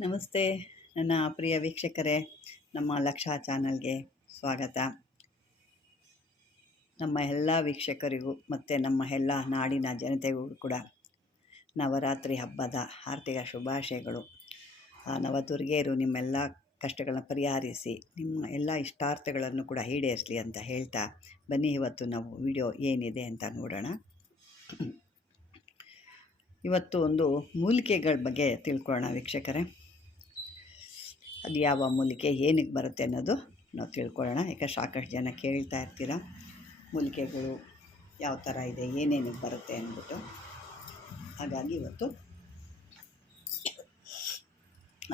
ನಮಸ್ತೆ, ನನ್ನ ಪ್ರಿಯ ವೀಕ್ಷಕರೇ. ನಮ್ಮ ಲಕ್ಷ ಚಾನಲ್ಗೆ ಸ್ವಾಗತ. ನಮ್ಮ ಎಲ್ಲ ವೀಕ್ಷಕರಿಗೂ ಮತ್ತು ನಮ್ಮ ಎಲ್ಲ ನಾಡಿನ ಜನತೆಗೂ ಕೂಡ ನವರಾತ್ರಿ ಹಬ್ಬದ ಆರ್ಥಿಕ ಶುಭಾಶಯಗಳು. ಆ ನವದುರ್ಗೆಯರು ನಿಮ್ಮೆಲ್ಲ ಕಷ್ಟಗಳನ್ನ ಪರಿಹರಿಸಿ, ನಿಮ್ಮ ಎಲ್ಲ ಇಷ್ಟಾರ್ಥಗಳನ್ನು ಕೂಡ ಈಡೇರಿಸಲಿ ಅಂತ ಹೇಳ್ತಾ ಬನ್ನಿ. ಇವತ್ತು ನಾವು ವಿಡಿಯೋ ಏನಿದೆ ಅಂತ ನೋಡೋಣ. ಇವತ್ತು ಒಂದು ಮೂಲಿಕೆಗಳ ಬಗ್ಗೆ ತಿಳ್ಕೊಳ್ಳೋಣ ವೀಕ್ಷಕರೇ. ಅದು ಯಾವ ಮೂಲಿಕೆ ಏನಕ್ಕೆ ಬರುತ್ತೆ ಅನ್ನೋದು ನಾವು ತಿಳ್ಕೊಳ್ಳೋಣ. ಯಾಕೆ ಸಾಕಷ್ಟು ಜನ ಕೇಳ್ತಾ ಇರ್ತೀರ, ಮೂಲಿಕೆಗಳು ಯಾವ ಥರ ಇದೆ, ಏನೇನಕ್ಕೆ ಬರುತ್ತೆ ಅಂದ್ಬಿಟ್ಟು. ಹಾಗಾಗಿ ಇವತ್ತು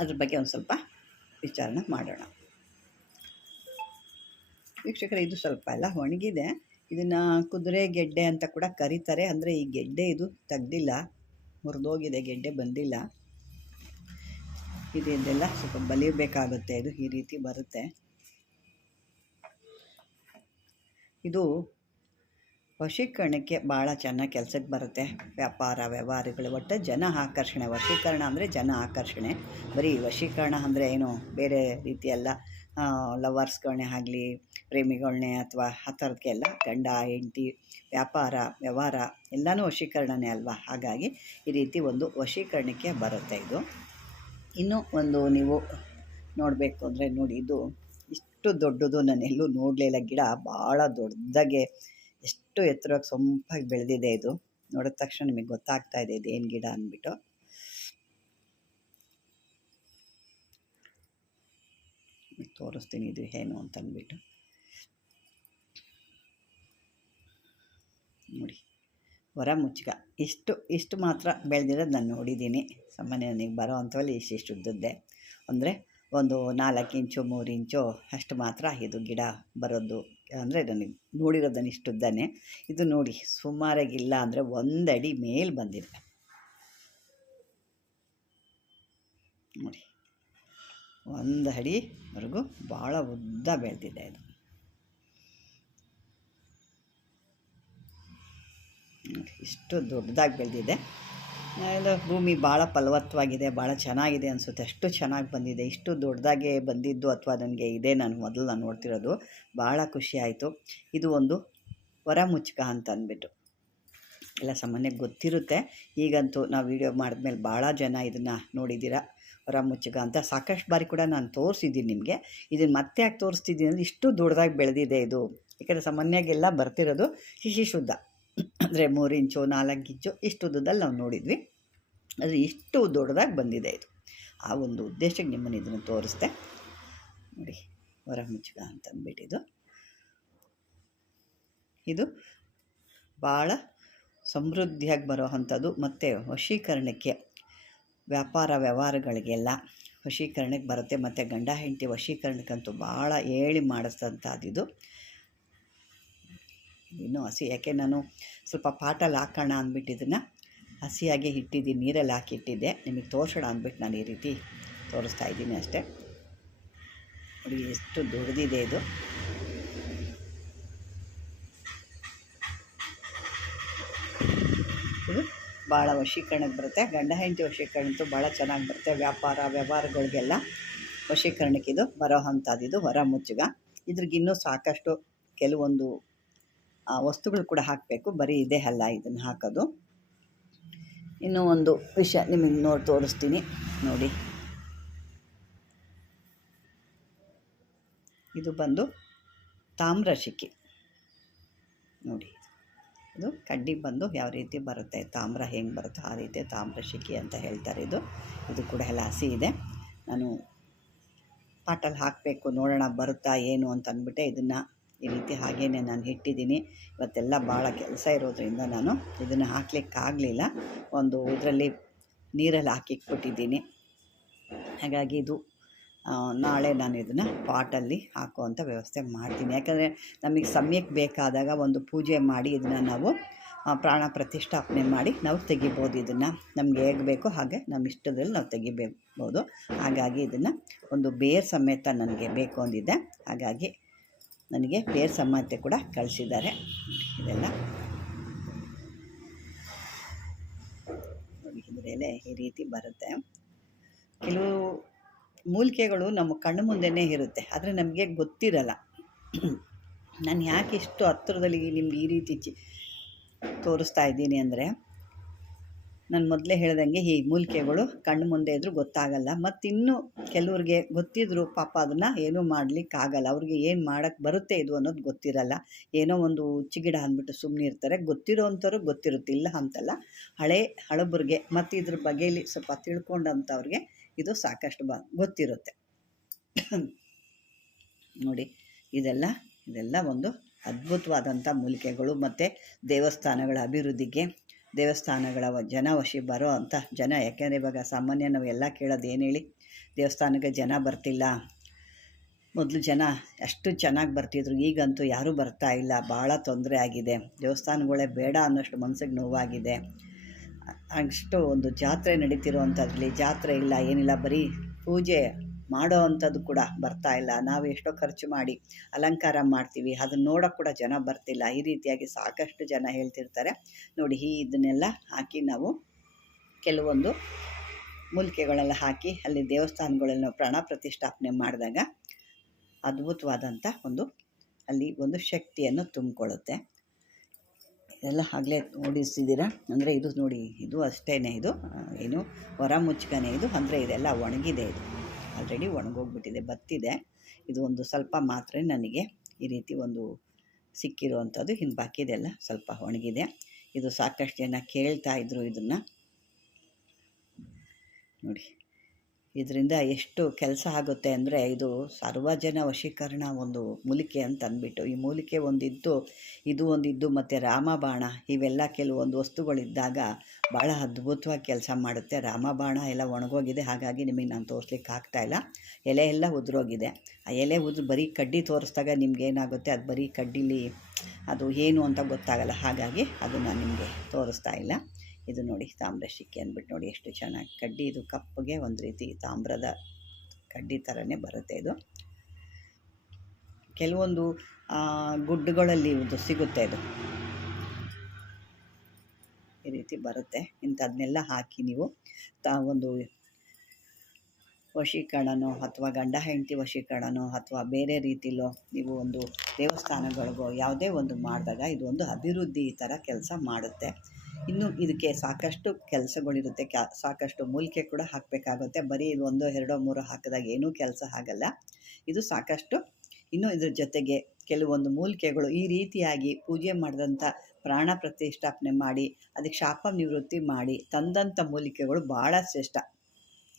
ಅದ್ರ ಬಗ್ಗೆ ಒಂದು ಸ್ವಲ್ಪ ವಿಚಾರಣೆ ಮಾಡೋಣ. ವೀಕ್ಷಕರ, ಇದು ಸ್ವಲ್ಪ ಎಲ್ಲ ಒಣಗಿದೆ. ಇದನ್ನು ಕುದುರೆ ಗೆಡ್ಡೆ ಅಂತ ಕೂಡ ಕರೀತಾರೆ. ಅಂದರೆ ಈ ಗೆಡ್ಡೆ ಇದು ತೆಗ್ದಿಲ್ಲ, ಮುರಿದೋಗಿದೆ, ಗೆಡ್ಡೆ ಬಂದಿಲ್ಲ. ಇದು ಇದೆಲ್ಲ ಸ್ವಲ್ಪ ಬಲಿಯಬೇಕಾಗುತ್ತೆ. ಇದು ಈ ರೀತಿ ಬರುತ್ತೆ. ಇದು ವಶೀಕರಣಕ್ಕೆ ಭಾಳ ಚೆನ್ನಾಗಿ ಕೆಲಸಕ್ಕೆ ಬರುತ್ತೆ. ವ್ಯಾಪಾರ, ವ್ಯವಹಾರಗಳು. ಒಟ್ಟು ಜನ ಆಕರ್ಷಣೆ. ವಶೀಕರಣ ಅಂದರೆ ಜನ ಆಕರ್ಷಣೆ. ಬರೀ ವಶೀಕರಣ ಅಂದರೆ ಏನು? ಬೇರೆ ರೀತಿಯೆಲ್ಲ ಲವರ್ಸ್ಗಳನ್ನೇ ಆಗಲಿ ಪ್ರೇಮಿಗಳನ್ನೇ ಅಥವಾ ಆ ಥರದಕ್ಕೆಲ್ಲ ಗಂಡ, ಹೆಂಡತಿ, ವ್ಯಾಪಾರ, ವ್ಯವಹಾರ, ಎಲ್ಲನೂ ವಶೀಕರಣನೇ ಅಲ್ವಾ? ಹಾಗಾಗಿ ಈ ರೀತಿ ಒಂದು ವಶೀಕರಣಕ್ಕೆ ಬರುತ್ತೆ ಇದು. ಇನ್ನೂ ಒಂದು ನೀವು ನೋಡಬೇಕು ಅಂದರೆ ನೋಡಿ, ಇದು ಇಷ್ಟು ದೊಡ್ಡದು ನಾನು ಎಲ್ಲೂ ನೋಡಲಿಲ್ಲ. ಗಿಡ ಭಾಳ ದೊಡ್ಡದಾಗೆ ಎಷ್ಟು ಎತ್ತರವಾಗಿ ಸೊಂಪಾಗಿ ಬೆಳೆದಿದೆ ಇದು. ನೋಡಿದ ತಕ್ಷಣ ನಿಮಗೆ ಗೊತ್ತಾಗ್ತಾ ಇದೆ ಇದು ಏನು ಗಿಡ ಅಂದ್ಬಿಟ್ಟು. ತೋರಿಸ್ತೀನಿ ಇದು ಏನು ಅಂತ ಅಂದ್ಬಿಟ್ಟು. ನೋಡಿ, ಹೊರ ಮುಚ್ಚಿಗ ಇಷ್ಟು ಇಷ್ಟು ಮಾತ್ರ ಬೆಳೆದಿರೋದು ನಾನು ನೋಡಿದ್ದೀನಿ. ಸಾಮಾನ್ಯ ನನಗೆ ಬರೋ ಅಂಥವಲ್ಲಿ ಇಷ್ಟಿಷ್ಟು ಉದ್ದದ್ದೆ. ಅಂದರೆ ಒಂದು ನಾಲ್ಕು ಇಂಚು, ಮೂರು ಇಂಚು ಅಷ್ಟು ಮಾತ್ರ ಇದು ಗಿಡ ಬರೋದು. ಅಂದರೆ ನನಗೆ ನೋಡಿರೋದನ್ನು ಉದ್ದನೇ ಇದು ನೋಡಿ ಸುಮಾರಾಗಿಲ್ಲ ಅಂದರೆ ಒಂದು ಅಡಿ ಮೇಲೆ ಬಂದಿದೆ. ನೋಡಿ ಒಂದು ಅಡಿವರೆಗೂ ಭಾಳ ಉದ್ದ ಬೆಳೆದಿದೆ ಇದು. ಇಷ್ಟು ದೊಡ್ಡದಾಗಿ ಬೆಳೆದಿದೆ. ಇದು ಭೂಮಿ ಭಾಳ ಫಲವತ್ತವಾಗಿದೆ, ಭಾಳ ಚೆನ್ನಾಗಿದೆ ಅನಿಸುತ್ತೆ. ಅಷ್ಟು ಚೆನ್ನಾಗಿ ಬಂದಿದೆ. ಇಷ್ಟು ದೊಡ್ಡದಾಗೆ ಬಂದಿದ್ದು ಅಥವಾ ನನಗೆ ಇದೆ ನಾನು ಮೊದಲು ನಾನು ನೋಡ್ತಿರೋದು. ಭಾಳ ಖುಷಿ ಆಯಿತು. ಇದು ಒಂದು ಹೊರ ಮುಚ್ಚಕ ಅಂತ ಅಂದ್ಬಿಟ್ಟು. ಎಲ್ಲ ಸಾಮಾನ್ಯ ಗೊತ್ತಿರುತ್ತೆ. ಈಗಂತೂ ನಾವು ವೀಡಿಯೋ ಮಾಡಿದ್ಮೇಲೆ ಭಾಳ ಜನ ಇದನ್ನು ನೋಡಿದ್ದೀರ ಹೊರ ಅಂತ. ಸಾಕಷ್ಟು ಬಾರಿ ಕೂಡ ನಾನು ತೋರಿಸಿದ್ದೀನಿ ನಿಮಗೆ. ಇದನ್ನು ಮತ್ತೆ ಯಾಕೆ ತೋರಿಸ್ತಿದ್ದೀನಿ ಅಂದರೆ ಇಷ್ಟು ದೊಡ್ಡದಾಗಿ ಬೆಳೆದಿದೆ ಇದು. ಏಕೆಂದರೆ ಸಾಮಾನ್ಯಗೆಲ್ಲ ಬರ್ತಿರೋದು ಶಿಶಿ ಶುದ್ಧ. ಅಂದರೆ ಮೂರು ಇಂಚು ನಾಲ್ಕು ಇಂಚು ಇಷ್ಟು ಉದ್ದದಲ್ಲಿ ನಾವು ನೋಡಿದ್ವಿ. ಅದು ಇಷ್ಟು ದೊಡ್ಡದಾಗಿ ಬಂದಿದೆ ಇದು. ಆ ಒಂದು ಉದ್ದೇಶಕ್ಕೆ ನಿಮ್ಮನ್ನು ಇದನ್ನು ತೋರಿಸ್ದೆ. ನೋಡಿ, ಹೊರ ಮುಚ್ಚುಗ ಅಂತ ಅಂದ್ಬಿಟ್ಟಿದ್ದು. ಇದು ಭಾಳ ಸಮೃದ್ಧಿಯಾಗಿ ಬರೋ ಅಂಥದ್ದು ಮತ್ತು ವಶೀಕರಣಕ್ಕೆ, ವ್ಯಾಪಾರ ವ್ಯವಹಾರಗಳಿಗೆಲ್ಲ ವಶೀಕರಣಕ್ಕೆ ಬರುತ್ತೆ. ಮತ್ತು ಗಂಡ ಹೆಂಡತಿ ವಶೀಕರಣಕ್ಕಂತೂ ಭಾಳ ಹೇಳಿ ಇದು. ಇನ್ನೂ ಹಸಿ ಯಾಕೆ ನಾನು ಸ್ವಲ್ಪ ಪಾಟಲ್ಲಿ ಹಾಕೋಣ ಅಂದ್ಬಿಟ್ಟು ಇದನ್ನು ಹಸಿಯಾಗಿ ಇಟ್ಟಿದ್ದೀನಿ ನೀರಲ್ಲಿ ಹಾಕಿಟ್ಟಿದ್ದೆ. ನಿಮಗೆ ತೋರಿಸೋಣ ಅಂದ್ಬಿಟ್ಟು ನಾನು ಈ ರೀತಿ ತೋರಿಸ್ತಾ ಇದ್ದೀನಿ ಅಷ್ಟೇ. ನೋಡಿ, ಎಷ್ಟು ದೊಡ್ಡದಿದೆ ಇದು. ಇದು ಭಾಳ ವಶೀಕರಣಕ್ಕೆ ಬರುತ್ತೆ. ಗಂಡ ಹೆಂಡತಿ ವಶೀಕರಣದ್ದು ಭಾಳ ಚೆನ್ನಾಗಿ ಬರುತ್ತೆ. ವ್ಯಾಪಾರ, ವ್ಯವಹಾರಗಳಿಗೆಲ್ಲ ವಶೀಕರಣಕ್ಕಿದು ಬರೋ ಅಂಥದ್ದು. ಇದು ಹೊರ ಮುಚ್ಚುಗ. ಇದ್ರಿಗಿನ್ನೂ ಸಾಕಷ್ಟು ಕೆಲವೊಂದು ವಸ್ತುಗಳು ಕೂಡ ಹಾಕಬೇಕು. ಬರೀ ಇದೇ ಅಲ್ಲ, ಇದನ್ನು ಹಾಕೋದು. ಇನ್ನೂ ಒಂದು ವಿಷಯ ನಿಮಗೆ ನೋಡಿ ತೋರಿಸ್ತೀನಿ. ನೋಡಿ. ಇದು ಬಂದು ತಾಮ್ರ ನೋಡಿ. ಇದು ಕಡ್ಡಿ ಬಂದು ಯಾವ ರೀತಿ ಬರುತ್ತೆ, ತಾಮ್ರ ಹೆಂಗೆ ಬರುತ್ತೆ, ಆ ರೀತಿ ತಾಮ್ರ ಶಿಕ್ಕಿ ಅಂತ ಹೇಳ್ತಾರೆ ಇದು. ಇದು ಕೂಡ ಎಲ್ಲ ಹಸಿ ಇದೆ. ನಾನು ಪಾಟಲ್ಲಿ ಹಾಕಬೇಕು, ನೋಡೋಣ ಬರುತ್ತಾ, ಏನು ಅಂತ ಅಂದ್ಬಿಟ್ಟೆ ಇದನ್ನು ಈ ರೀತಿ ಹಾಗೇ ನಾನು ಇಟ್ಟಿದ್ದೀನಿ. ಇವತ್ತೆಲ್ಲ ಭಾಳ ಕೆಲಸ ಇರೋದ್ರಿಂದ ನಾನು ಇದನ್ನು ಹಾಕ್ಲಿಕ್ಕಾಗಲಿಲ್ಲ. ಒಂದು ಇದರಲ್ಲಿ ನೀರಲ್ಲಿ ಹಾಕಿಟ್ಬಿಟ್ಟಿದ್ದೀನಿ. ಹಾಗಾಗಿ ಇದು ನಾಳೆ ನಾನು ಇದನ್ನು ಪಾಟಲ್ಲಿ ಹಾಕುವಂಥ ವ್ಯವಸ್ಥೆ ಮಾಡ್ತೀನಿ. ಯಾಕಂದರೆ ನಮಗೆ ಸಮಯಕ್ಕೆ ಬೇಕಾದಾಗ ಒಂದು ಪೂಜೆ ಮಾಡಿ ಇದನ್ನು ನಾವು ಪ್ರಾಣ ಪ್ರತಿಷ್ಠಾಪನೆ ಮಾಡಿ ನಾವು ತೆಗಿಬೋದು ಇದನ್ನು. ನಮ್ಗೆ ಹೇಗೆ ಬೇಕೋ ಹಾಗೆ ನಮ್ಮ ಇಷ್ಟದಲ್ಲಿ ನಾವು ತೆಗಿಬೇಕು ಹಾಗಾಗಿ ಇದನ್ನು ಒಂದು ಬೇರ್ ಸಮೇತ ನನಗೆ ಬೇಕು ಅಂದಿದ್ದೆ. ಹಾಗಾಗಿ ನನಗೆ ಪೇರ್ ಸಮಾತೆ ಕೂಡ ಕಳಿಸಿದ್ದಾರೆ. ಇದೆಲ್ಲ. ನೋಡಿ ಇದ್ರ ಎಲೆ ಈ ರೀತಿ ಬರುತ್ತೆ. ಕೆಲವು ಮೂಲಿಕೆಗಳು ನಮ್ಮ ಕಣ್ಣು ಮುಂದೆನೇ ಇರುತ್ತೆ. ಆದರೆ ನಮಗೆ ಗೊತ್ತಿರಲ್ಲ. ನಾನು ಯಾಕೆ ಇಷ್ಟು ಹತ್ತಿರದಲ್ಲಿ ನಿಮ್ಗೆ ಈ ರೀತಿ ತೋರಿಸ್ತಾ ಇದ್ದೀನಿ ಅಂದರೆ ನಾನು ಮೊದಲೇ ಹೇಳ್ದಂಗೆ ಈ ಮೂಲಿಕೆಗಳು ಕಣ್ಣು ಮುಂದೆ ಇದ್ರೂ ಗೊತ್ತಾಗಲ್ಲ. ಮತ್ತು ಇನ್ನೂ ಕೆಲವ್ರಿಗೆ ಗೊತ್ತಿದ್ರು ಪಾಪ ಅದನ್ನು ಏನೂ ಮಾಡಲಿಕ್ಕಾಗಲ್ಲ. ಅವ್ರಿಗೆ ಏನು ಮಾಡೋಕ್ಕೆ ಬರುತ್ತೆ ಇದು ಅನ್ನೋದು ಗೊತ್ತಿರಲ್ಲ. ಏನೋ ಒಂದು ಚಿಗಿಡ ಅಂದ್ಬಿಟ್ಟು ಸುಮ್ಮನೆ ಇರ್ತಾರೆ. ಗೊತ್ತಿರೋ ಅಂಥವ್ರು ಗೊತ್ತಿರುತ್ತೆ. ಇಲ್ಲ ಅಂತಲ್ಲ. ಹಳೆ ಹಳಬ್ರಿಗೆ ಮತ್ತು ಇದ್ರ ಬಗೆಯಲ್ಲಿ ಸ್ವಲ್ಪ ತಿಳ್ಕೊಂಡಂಥವ್ರಿಗೆ ಇದು ಸಾಕಷ್ಟು ಬ ಗೊತ್ತಿರುತ್ತೆ. ನೋಡಿ, ಇದೆಲ್ಲ ಇದೆಲ್ಲ ಒಂದು ಅದ್ಭುತವಾದಂಥ ಮೂಲಿಕೆಗಳು. ಮತ್ತು ದೇವಸ್ಥಾನಗಳ ಅಭಿವೃದ್ಧಿಗೆ ದೇವಸ್ಥಾನಗಳ ಜನ ವಶಿ ಬರೋ ಅಂತ ಜನ. ಯಾಕೆಂದರೆ ಇವಾಗ ಸಾಮಾನ್ಯ ನಾವು ಎಲ್ಲ ಕೇಳೋದು ಏನು ಹೇಳಿ? ದೇವಸ್ಥಾನಕ್ಕೆ ಜನ ಬರ್ತಿಲ್ಲ. ಮೊದಲು ಜನ ಅಷ್ಟು ಚೆನ್ನಾಗಿ ಬರ್ತಿದ್ರು. ಈಗಂತೂ ಯಾರೂ ಬರ್ತಾ ಇಲ್ಲ. ಭಾಳ ತೊಂದರೆ ಆಗಿದೆ. ದೇವಸ್ಥಾನಗಳೇ ಬೇಡ ಅನ್ನೋಷ್ಟು ಮನಸ್ಸಿಗೆ ನೋವಾಗಿದೆ. ಅಷ್ಟು ಒಂದು ಜಾತ್ರೆ ನಡೀತಿರುವಂಥದ್ರಲ್ಲಿ ಜಾತ್ರೆ ಇಲ್ಲ, ಏನಿಲ್ಲ. ಬರೀ ಪೂಜೆ ಮಾಡೋ ಅಂಥದ್ದು ಕೂಡ ಬರ್ತಾ ಇಲ್ಲ. ನಾವು ಎಷ್ಟೋ ಖರ್ಚು ಮಾಡಿ ಅಲಂಕಾರ ಮಾಡ್ತೀವಿ. ಅದನ್ನ ನೋಡೋಕೆ ಕೂಡ ಜನ ಬರ್ತಿಲ್ಲ. ಈ ರೀತಿಯಾಗಿ ಸಾಕಷ್ಟು ಜನ ಹೇಳ್ತಿರ್ತಾರೆ. ನೋಡಿ, ಈ ಇದನ್ನೆಲ್ಲ ಹಾಕಿ ನಾವು ಕೆಲವೊಂದು ಮೂಲಿಕೆಗಳೆಲ್ಲ ಹಾಕಿ ಅಲ್ಲಿ ದೇವಸ್ಥಾನಗಳನ್ನು ಪ್ರಾಣ ಪ್ರತಿಷ್ಠಾಪನೆ ಮಾಡಿದಾಗ ಅದ್ಭುತವಾದಂಥ ಒಂದು ಅಲ್ಲಿ ಒಂದು ಶಕ್ತಿಯನ್ನು ತುಂಬಿಕೊಳ್ಳುತ್ತೆ. ಇದೆಲ್ಲ ಆಗಲೇ ನೋಡಿಸಿದ್ದೀರಾ? ಅಂದರೆ ಇದು ನೋಡಿ, ಇದು ಅಷ್ಟೇ ಇದು. ಏನು ಹೊರ ಮುಚ್ಕನೆ ಇದು. ಅಂದರೆ ಇದೆಲ್ಲ ಒಣಗಿದೆ ಇದು. ಆಲ್ರೆಡಿ ಒಣಗೋಗ್ಬಿಟ್ಟಿದೆ, ಬತ್ತಿದೆ. ಇದು ಒಂದು ಸ್ವಲ್ಪ ಮಾತ್ರ ನನಗೆ ಈ ರೀತಿ ಒಂದು ಸಿಕ್ಕಿರುವಂಥದ್ದು. ಇನ್ನು ಬಾಕಿದೆಲ್ಲ ಸ್ವಲ್ಪ ಒಣಗಿದೆ. ಇದು ಸಾಕಷ್ಟು ಜನ ಕೇಳ್ತಾ ಇದ್ರು ಇದನ್ನು. ನೋಡಿ. ಇದರಿಂದ ಎಷ್ಟು ಕೆಲಸ ಆಗುತ್ತೆ ಅಂದರೆ ಇದು ಸರ್ವಜನ ವಶೀಕರಣ ಒಂದು ಮೂಲಿಕೆ ಅಂತ ಅಂದ್ಬಿಟ್ಟು, ಈ ಮೂಲಿಕೆ ಒಂದಿದ್ದು, ಇದು ಒಂದಿದ್ದು ಮತ್ತು ರಾಮಬಾಣ, ಇವೆಲ್ಲ ಕೆಲವೊಂದು ವಸ್ತುಗಳಿದ್ದಾಗ ಭಾಳ ಅದ್ಭುತವಾಗಿ ಕೆಲಸ ಮಾಡುತ್ತೆ. ರಾಮಬಾಣ ಎಲ್ಲ ಒಣಗೋಗಿದೆ, ಹಾಗಾಗಿ ನಿಮಗೆ ನಾನು ತೋರಿಸ್ಲಿಕ್ಕೆ ಆಗ್ತಾಯಿಲ್ಲ ಎಲೆ ಎಲ್ಲ ಉದುರೋಗಿದೆ. ಆ ಎಲೆ ಉದುರು ಬರೀ ಕಡ್ಡಿ ತೋರಿಸಿದಾಗ ನಿಮ್ಗೆ ಏನಾಗುತ್ತೆ? ಅದು ಬರೀ ಕಡ್ಡಿಲಿ ಅದು ಏನು ಅಂತ ಗೊತ್ತಾಗಲ್ಲ. ಹಾಗಾಗಿ ಅದು ನಾನು ನಿಮಗೆ ತೋರಿಸ್ತಾ ಇಲ್ಲ. ಇದು ನೋಡಿ ತಾಮ್ರ ಶಿಕ್ಕೆ ಅಂದ್ಬಿಟ್ಟು ನೋಡಿ ಎಷ್ಟು ಚೆನ್ನಾಗಿ ಕಡ್ಡಿ ಇದು ಕಪ್ಪಗೆ ಒಂದು ರೀತಿ ತಾಮ್ರದ ಕಡ್ಡಿ ಥರನೇ ಬರುತ್ತೆ ಇದು. ಕೆಲವೊಂದು ಗುಡ್ಡಗಳಲ್ಲಿ ಇದು ಸಿಗುತ್ತೆ ಇದು. ಈ ರೀತಿ ಬರುತ್ತೆ. ಇಂಥದನ್ನೆಲ್ಲ ಹಾಕಿ ನೀವು ತಾ, ಒಂದು ವಶೀಕರಣನೋ ಅಥವಾ ಗಂಡ ಹೆಂಡತಿ ವಶೀಕರಣನೋ ಅಥವಾ ಬೇರೆ ರೀತಿಲೋ ನೀವು ಒಂದು ದೇವಸ್ಥಾನಗಳಿಗೋ ಯಾವುದೇ ಒಂದು ಮಾಡಿದಾಗ ಇದು ಒಂದು ಅಭಿವೃದ್ಧಿ ಥರ ಕೆಲಸ ಮಾಡುತ್ತೆ. ಇನ್ನು ಇದಕ್ಕೆ ಸಾಕಷ್ಟು ಕೆಲಸಗಳಿರುತ್ತೆ. ಕ್ಯಾ, ಸಾಕಷ್ಟು ಮೂಲಿಕೆ ಕೂಡ ಹಾಕಬೇಕಾಗುತ್ತೆ. ಬರೀ ಒಂದೋ, ಎರಡೋ, ಮೂರೋ ಹಾಕಿದಾಗ ಏನೂ ಕೆಲಸ ಆಗಲ್ಲ. ಇದು ಸಾಕಷ್ಟು, ಇನ್ನು ಇದ್ರ ಜೊತೆಗೆ ಕೆಲವೊಂದು ಮೂಲಿಕೆಗಳು ಈ ರೀತಿಯಾಗಿ ಪೂಜೆ ಮಾಡಿದಂಥ ಪ್ರಾಣ ಪ್ರತಿಷ್ಠಾಪನೆ ಮಾಡಿ, ಅದಕ್ಕೆ ಶಾಪ ನಿವೃತ್ತಿ ಮಾಡಿ ತಂದಂಥ ಮೂಲಿಕೆಗಳು ಭಾಳ ಶ್ರೇಷ್ಠ.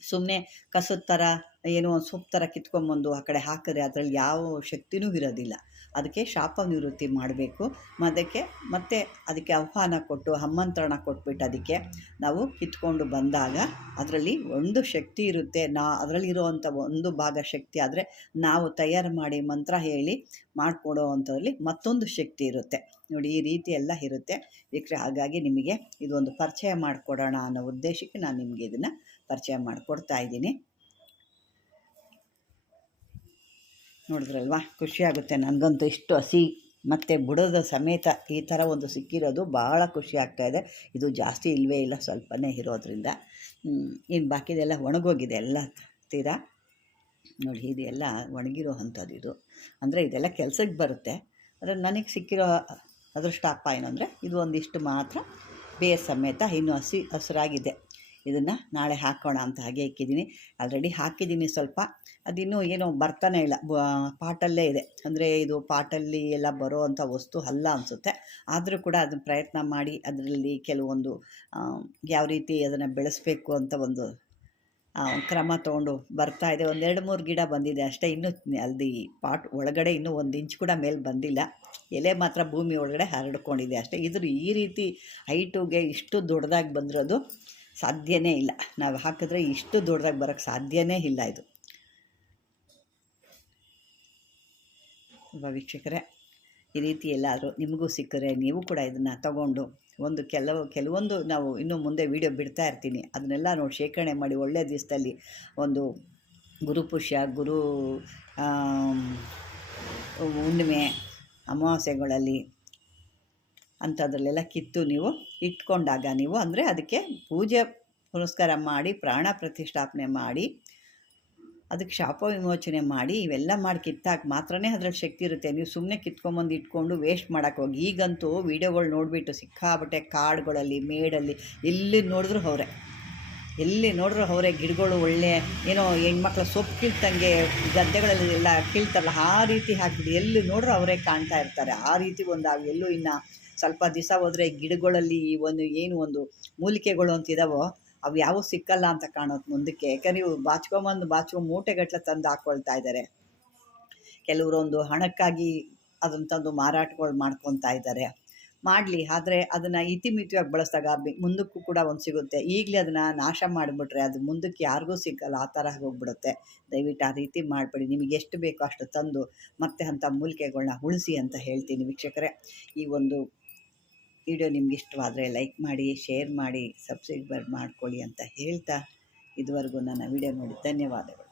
ಸುಮ್ಮನೆ ಕಸದ ಥರ, ಏನೋ ಒಂದು ಸೊಪ್ಪು ಥರ ಕಿತ್ಕೊಂಬಂದು ಆ ಕಡೆ ಹಾಕಿದ್ರೆ ಅದರಲ್ಲಿ ಯಾವ ಶಕ್ತಿನೂ ಇರೋದಿಲ್ಲ. ಅದಕ್ಕೆ ಶಾಪ ನಿವೃತ್ತಿ ಮಾಡಬೇಕು. ಅದಕ್ಕೆ ಮತ್ತೆ ಅದಕ್ಕೆ ಆಹ್ವಾನ ಕೊಟ್ಟು, ಆಮಂತ್ರಣ ಕೊಟ್ಬಿಟ್ಟು ಅದಕ್ಕೆ ನಾವು ಕಿತ್ಕೊಂಡು ಬಂದಾಗ ಅದರಲ್ಲಿ ಒಂದು ಶಕ್ತಿ ಇರುತ್ತೆ. ನಾ, ಅದರಲ್ಲಿರುವಂಥ ಒಂದು ಭಾಗ ಶಕ್ತಿ ಆದರೆ ನಾವು ತಯಾರು ಮಾಡಿ ಮಂತ್ರ ಹೇಳಿ ಮಾಡಿಕೊಡೋ ಅಂಥದ್ರಲ್ಲಿ ಮತ್ತೊಂದು ಶಕ್ತಿ ಇರುತ್ತೆ. ನೋಡಿ, ಈ ರೀತಿ ಎಲ್ಲ ಇರುತ್ತೆ. ವೀಕ್ಷ ಹಾಗಾಗಿ ನಿಮಗೆ ಇದೊಂದು ಪರಿಚಯ ಮಾಡಿಕೊಡೋಣ ಅನ್ನೋ ಉದ್ದೇಶಕ್ಕೆ ನಾನು ನಿಮಗೆ ಇದನ್ನು ಪರಿಚಯ ಮಾಡಿಕೊಡ್ತಾ ಇದ್ದೀನಿ. ನೋಡಿದ್ರಲ್ವಾ? ಖುಷಿಯಾಗುತ್ತೆ ನನಗಂತೂ ಇಷ್ಟು ಹಸಿ ಮತ್ತು ಬುಡದ ಸಮೇತ ಈ ಥರ ಒಂದು ಸಿಕ್ಕಿರೋದು ಭಾಳ ಖುಷಿ ಆಗ್ತಾಯಿದೆ ಇದು. ಜಾಸ್ತಿ ಇಲ್ಲವೇ ಇಲ್ಲ ಸ್ವಲ್ಪನೇ ಇರೋದ್ರಿಂದ. ಇನ್ನು ಬಾಕಿದೆಲ್ಲ ಒಣಗೋಗಿದೆ ಎಲ್ಲ ತೀರ. ನೋಡಿ, ಇದೆಲ್ಲ ಒಣಗಿರೋ ಅಂಥದ್ದು ಇದು. ಅಂದರೆ ಇದೆಲ್ಲ ಕೆಲಸಕ್ಕೆ ಬರುತ್ತೆ. ಆದರೆ ನನಗೆ ಸಿಕ್ಕಿರೋ ಅದೃಷ್ಟಪ್ಪ ಏನಂದರೆ ಇದು ಒಂದಿಷ್ಟು ಮಾತ್ರ ಬೇರ್ ಸಮೇತ ಇನ್ನೂ ಹಸಿ ಹಸಿರಾಗಿದೆ. ಇದನ್ನು ನಾಳೆ ಹಾಕೋಣ ಅಂತ ಹಾಗೆ ಇಕ್ಕಿದ್ದೀನಿ. ಆಲ್ರೆಡಿ ಹಾಕಿದ್ದೀನಿ ಸ್ವಲ್ಪ. ಅದಿನ್ನೂ ಏನೋ ಬರ್ತಾನೆ ಇಲ್ಲ. ಪಾಟಲ್ಲೇ ಇದೆ. ಅಂದರೆ ಇದು ಪಾಟಲ್ಲಿ ಎಲ್ಲ ಬರೋ ಅಂಥ ವಸ್ತು ಅಲ್ಲ ಅನಿಸುತ್ತೆ. ಆದರೂ ಕೂಡ ಅದನ್ನ ಪ್ರಯತ್ನ ಮಾಡಿ ಅದರಲ್ಲಿ ಕೆಲವೊಂದು ಯಾವ ರೀತಿ ಅದನ್ನು ಬೆಳೆಸಬೇಕು ಅಂತ ಒಂದು ಕ್ರಮ ತೊಗೊಂಡು ಬರ್ತಾ ಇದೆ. ಒಂದೆರಡು ಮೂರು ಗಿಡ ಬಂದಿದೆ ಅಷ್ಟೇ. ಇನ್ನೂ ಅಲ್ಲಿ ಪಾಟ್ ಒಳಗಡೆ ಇನ್ನೂ ಒಂದು ಇಂಚ್ ಕೂಡ ಮೇಲೆ ಬಂದಿಲ್ಲ. ಎಲೆ ಮಾತ್ರ ಭೂಮಿ ಒಳಗಡೆ ಹರಡ್ಕೊಂಡಿದೆ ಅಷ್ಟೇ. ಇದ್ರ ಈ ರೀತಿ ಹೈಟುಗೆ ಇಷ್ಟು ದೊಡ್ಡದಾಗಿ ಬಂದಿರೋದು ಸಾಧ್ಯನೇ ಇಲ್ಲ. ನಾವು ಹಾಕಿದ್ರೆ ಇಷ್ಟು ದೊಡ್ಡದಾಗಿ ಬರೋಕ್ಕೆ ಸಾಧ್ಯನೇ ಇಲ್ಲ ಇದು. ಒಬ್ಬ ವೀಕ್ಷಕರೇ, ಈ ರೀತಿ ಎಲ್ಲಾದರೂ ನಿಮಗೂ ಸಿಕ್ಕರೆ ನೀವು ಕೂಡ ಇದನ್ನು ತಗೊಂಡು ಒಂದು ಕೆಲವು, ಕೆಲವೊಂದು ನಾವು ಇನ್ನೂ ಮುಂದೆ ವೀಡಿಯೋ ಬಿಡ್ತಾ ಇರ್ತೀನಿ. ಅದನ್ನೆಲ್ಲ ನೋಡಿ ಶೇಖರಣೆ ಮಾಡಿ ಒಳ್ಳೆಯ ದಿವಸದಲ್ಲಿ ಒಂದು ಗುರುಪುಷ್ಯ ಗುರು ಹುಣ್ಣಿಮೆ, ಅಮಾವಾಸ್ಯೆಗಳಲ್ಲಿ ಅಂಥದ್ರಲ್ಲೆಲ್ಲ ಕಿತ್ತು ನೀವು ಇಟ್ಕೊಂಡಾಗ ನೀವು ಅಂದರೆ ಅದಕ್ಕೆ ಪೂಜೆ ಪುನಸ್ಕಾರ ಮಾಡಿ, ಪ್ರಾಣ ಪ್ರತಿಷ್ಠಾಪನೆ ಮಾಡಿ, ಅದಕ್ಕೆ ಶಾಪ ವಿಮೋಚನೆ ಮಾಡಿ, ಇವೆಲ್ಲ ಮಾಡಿ ಕಿತ್ತಾಕ ಮಾತ್ರನೇ ಅದ್ರಲ್ಲಿ ಶಕ್ತಿ ಇರುತ್ತೆ. ನೀವು ಸುಮ್ಮನೆ ಕಿತ್ಕೊಂಬಂದು ಇಟ್ಕೊಂಡು ವೇಸ್ಟ್ ಮಾಡೋಕ್ಕೆ ಹೋಗಿ. ಈಗಂತೂ ವೀಡಿಯೋಗಳು ನೋಡಿಬಿಟ್ಟು ಸಿಕ್ಕಾಬಟ್ಟೆ ಕಾಡುಗಳಲ್ಲಿ, ಮೇಡಲ್ಲಿ, ಎಲ್ಲಿ ನೋಡಿದ್ರು ಅವರೇ. ಎಲ್ಲಿ ನೋಡಿದ್ರು ಅವರೇ. ಗಿಡಗಳು ಒಳ್ಳೆ, ಏನೋ ಹೆಣ್ಮಕ್ಳು ಸೊಪ್ಪು ಕೀಳ್ತಂಗೆ ಗದ್ದೆಗಳಲ್ಲಿ ಎಲ್ಲ ಕೀಳ್ತಾರಲ್ಲ, ಆ ರೀತಿ ಹಾಕಿಬಿಡಿ ಎಲ್ಲಿ ನೋಡ್ರು ಅವರೇ ಕಾಣ್ತಾ ಇರ್ತಾರೆ. ಆ ರೀತಿ ಒಂದು ಎಲ್ಲೂ ಇನ್ನು ಸ್ವಲ್ಪ ದಿವಸ ಹೋದರೆ ಗಿಡಗಳಲ್ಲಿ ಈ ಒಂದು ಏನು ಒಂದು ಮೂಲಿಕೆಗಳು ಅಂತಿದ್ದಾವೋ ಅವು ಯಾವೂ ಸಿಕ್ಕಲ್ಲ ಅಂತ ಕಾಣೋದು ಮುಂದಕ್ಕೆ. ಯಾಕಂದ್ರೆ ಇವು ಬಾಚ್ಕೊಂಬಂದು ಬಾಚ್ಕೊಂಡು ಮೂಟೆಗಟ್ಟಲೆ ತಂದು ಹಾಕ್ಕೊಳ್ತಾ ಇದ್ದಾರೆ ಕೆಲವರು ಒಂದು ಹಣಕ್ಕಾಗಿ ಅದನ್ನು ತಂದು ಮಾರಾಟಗಳು ಮಾಡ್ಕೊತಾ ಇದ್ದಾರೆ ಮಾಡಲಿ, ಆದರೆ ಅದನ್ನು ಇತಿಮಿತಿಯಾಗಿ ಬಳಸಿದಾಗ ಮುಂದಕ್ಕೂ ಕೂಡ ಒಂದು ಸಿಗುತ್ತೆ. ಈಗಲೇ ಅದನ್ನು ನಾಶ ಮಾಡಿಬಿಟ್ರೆ ಅದು ಮುಂದಕ್ಕೆ ಯಾರಿಗೂ ಸಿಕ್ಕಲ್ಲ, ಆ ಥರ ಹೋಗ್ಬಿಡುತ್ತೆ. ದಯವಿಟ್ಟು ಆ ರೀತಿ ಮಾಡಬೇಡಿ. ನಿಮಗೆ ಎಷ್ಟು ಬೇಕೋ ಅಷ್ಟು ತಂದು ಮತ್ತೆ ಅಂಥ ಮೂಲಿಕೆಗಳನ್ನ ಉಳಿಸಿ ಅಂತ ಹೇಳ್ತೀನಿ ವೀಕ್ಷಕರೇ. ಈ ಒಂದು ವಿಡಿಯೋ ನಿಮ್ಗೆ ಇಷ್ಟವಾದರೆ ಲೈಕ್ ಮಾಡಿ, ಶೇರ್ ಮಾಡಿ ಸಬ್ಸ್ಕ್ರೈಬರ್ ಮಾಡ್ಕೊಳ್ಳಿ ಅಂತ ಹೇಳ್ತಾ ಇದುವರೆಗೂ ನನ್ನ ವಿಡಿಯೋ ನೋಡಿ. ಧನ್ಯವಾದಗಳು.